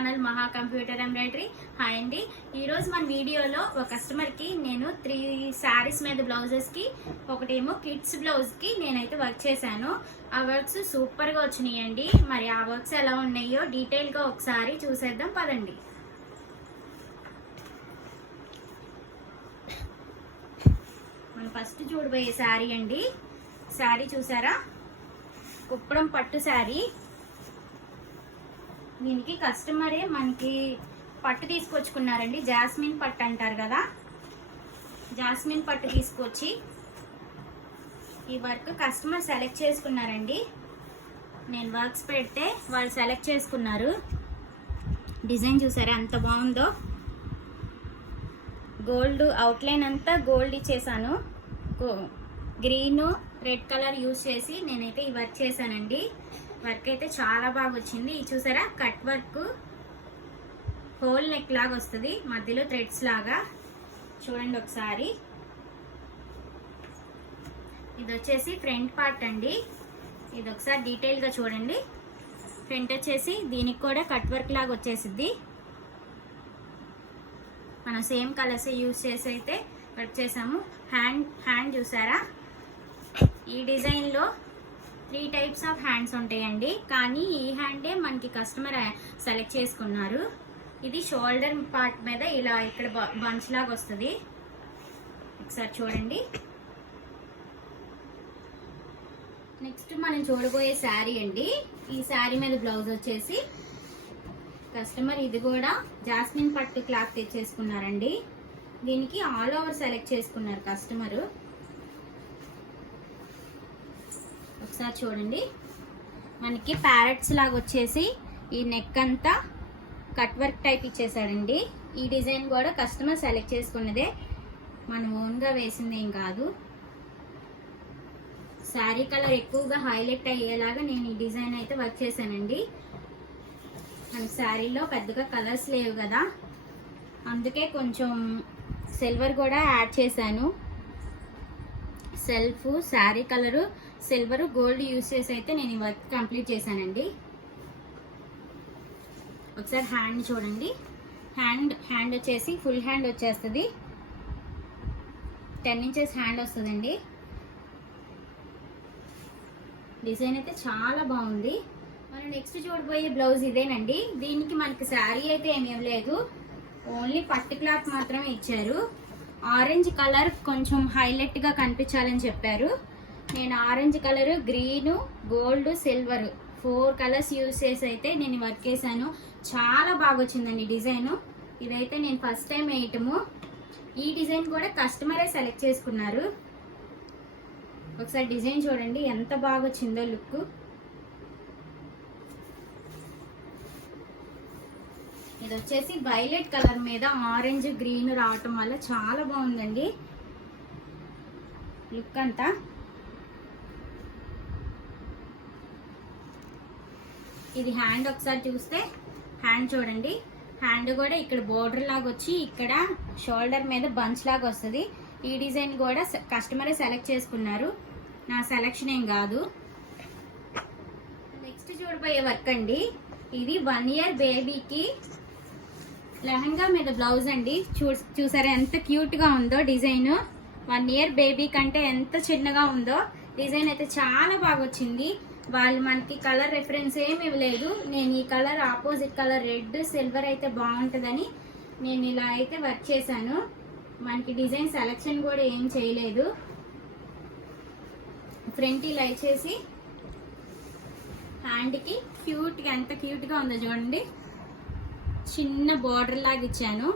Channel మహా computer embroidery. Hi అండి, ఈరోజు మన వీడియోలో ఒక కస్టమర్కి నేను 3 శారీస్ మీద బ్లౌజెస్కి, ఒకటేమో కిడ్స్ బ్లౌజ్కి నేనైతే వర్క్ చేశాను. ఆ వర్క్స్ సూపర్గా వచ్చినాయండి. మరి ఆ వర్క్స్ ఎలా ఉన్నాయో డీటెయిల్గా ఒకసారి చూసేద్దాం పదండి. మనం ఫస్ట్ చూడబోయే శారీ అండి. శారీ చూసారా, కుప్పడం పట్టు శారీ. దీనికి కస్టమరే మనకి పట్టు తీసుకొచ్చుకున్నారండి. జాస్మిన్ పట్టు అంటారు కదా, జాస్మిన్ పట్టు తీసుకొచ్చి ఈ వర్క్ కస్టమర్ సెలెక్ట్ చేసుకున్నారండి. నేను వర్క్స్ పెడితే వాళ్ళు సెలెక్ట్ చేసుకున్నారు. డిజైన్ చూసారా ఎంత బాగుందో. గోల్డ్ అవుట్లైన్ అంతా గోల్డ్ ఇచ్చేసాను. గ్రీన్ రెడ్ కలర్ యూజ్ చేసి నేనైతే ఈ వర్క్ చేశానండి. వర్క్ అయితే చాలా బాగా వచ్చింది. ఇది చూసారా, కట్ వర్క్ హోల్ నెక్ లాగా వస్తుంది, మధ్యలో థ్రెడ్స్ లాగా. చూడండి ఒకసారి. ఇది వచ్చేసి ఫ్రంట్ పార్ట్ అండి. ఇది ఒకసారి డీటెయిల్గా చూడండి. ఫ్రంట్ వచ్చేసి దీనికి కూడా కట్ వర్క్ లాగా వచ్చేసిద్ది. మనం సేమ్ కలర్స్ యూజ్ చేసి అయితే వర్క్ చేసాము. హ్యాండ్ చూసారా, ఈ డిజైన్లో 3 టైప్స్ ఆఫ్ హ్యాండ్స్ ఉంటాయండి. కానీ ఈ హ్యాండే మనకి కస్టమర్ సెలెక్ట్ చేసుకున్నారు. ఇది షోల్డర్ పార్ట్ మీద ఇలా ఇక్కడ బంచ్ లాగా వస్తుంది. ఒకసారి చూడండి. నెక్స్ట్ మనం చూడబోయే శారీ అండి. ఈ శారీ మీద బ్లౌజ్ వచ్చేసి కస్టమర్ ఇది కూడా జాస్మిన్ పట్టు క్లాత్ తెచ్చేసుకున్నారండి. దీనికి ఆల్ ఓవర్ సెలెక్ట్ చేసుకున్నారు కస్టమరు. ఒకసారి చూడండి. మనకి ప్యారెట్స్ లాగా వచ్చేసి ఈ నెక్ అంతా కట్ వర్క్ టైప్ ఇచ్చేసాడండి. ఈ డిజైన్ కూడా కస్టమర్ సెలెక్ట్ చేసుకున్నదే, మనం ఓన్గా వేసింది ఏం కాదు. శారీ కలర్ ఎక్కువగా హైలైట్ అయ్యేలాగా నేను ఈ డిజైన్ అయితే వర్క్ చేశానండి. మన శారీలో పెద్దగా కలర్స్ లేవు కదా, అందుకే కొంచెం సిల్వర్ కూడా యాడ్ చేశాను. Self sari colour silver gold use చేసి అయితే నేను ఈ వర్క్ కంప్లీట్ చేశానండి. ఒకసారి హ్యాండ్ చూడండి. హ్యాండ్ వచ్చేసి ఫుల్ హ్యాండ్ వచ్చేస్తుంది. 10 ఇంచెస్ హ్యాండ్ వస్తుందండి. డిజైన్ అయితే చాలా బాగుంది. మనం నెక్స్ట్ చూడబోయే బ్లౌజ్ ఇదేనండి. దీనికి మనకి శారీ అయితే ఏమీ లేదు, ఓన్లీ పట్టు క్లాత్ మాత్రమే ఇచ్చారు. ఆరెంజ్ కలర్ కొంచెం హైలైట్గా కనిపించాలని చెప్పారు. నేను orange colour, green, gold, silver 4 colours use చేసి అయితే నేను వర్క్ చేశాను. చాలా బాగా వచ్చిందండి డిజైను. ఇదైతే నేను ఫస్ట్ టైం వేయటము. ఈ డిజైన్ కూడా కస్టమరే సెలెక్ట్ చేసుకున్నారు. ఒకసారి డిజైన్ చూడండి ఎంత బాగా వచ్చిందో లుక్. ఇది వచ్చేసి వైలెట్ కలర్ మీద ఆరెంజ్ గ్రీన్ రావటం వల్ల చాలా బాగుందండి లుక్ అంతా. ఇది హ్యాండ్ ఒకసారి చూస్తే, హ్యాండ్ చూడండి. హ్యాండ్ కూడా ఇక్కడ బోర్డర్ లాగా వచ్చి ఇక్కడ షోల్డర్ మీద బంచ్ లాగా వస్తుంది. ఈ డిజైన్ కూడా కస్టమరే సెలెక్ట్ చేసుకున్నారు, నా సెలెక్షన్ ఏం కాదు. నెక్స్ట్ చూడబోయే వర్క్ అండి. ఇది 1 ఇయర్ బేబీకి లెహంగా మీద బ్లౌజ్ అండి. చూసారా ఎంత క్యూట్గా ఉందో డిజైన్. 1 ఇయర్ బేబీ కంటే ఎంత చిన్నగా ఉందో. డిజైన్ అయితే చాలా బాగా వచ్చింది. వాళ్ళు మనకి కలర్ రెఫరెన్స్ ఏమి ఇవ్వలేదు. నేను ఈ colour opposite colour red silver అయితే బాగుంటుందని నేను ఇలా అయితే వర్క్ చేశాను. మనకి డిజైన్ సెలెక్షన్ కూడా ఏం చేయలేదు. ఫ్రంట్ ఇలా ఇచ్చేసి హ్యాండ్కి క్యూట్గా ఎంత క్యూట్గా ఉందో చూడండి. చిన్న బార్డర్ లాగా ఇచ్చాను.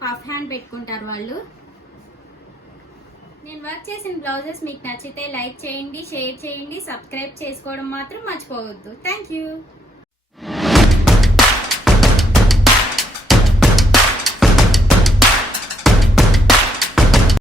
పఫ్ హ్యాండ్ పెట్టుకుంటారు వాళ్ళు. నేను వర్క్ చేసిన బ్లౌజెస్ మీకు నచ్చితే లైక్ చేయండి, షేర్ చేయండి, సబ్స్క్రైబ్ చేసుకోవడం మాత్రం మర్చిపోవద్దు. Thank you.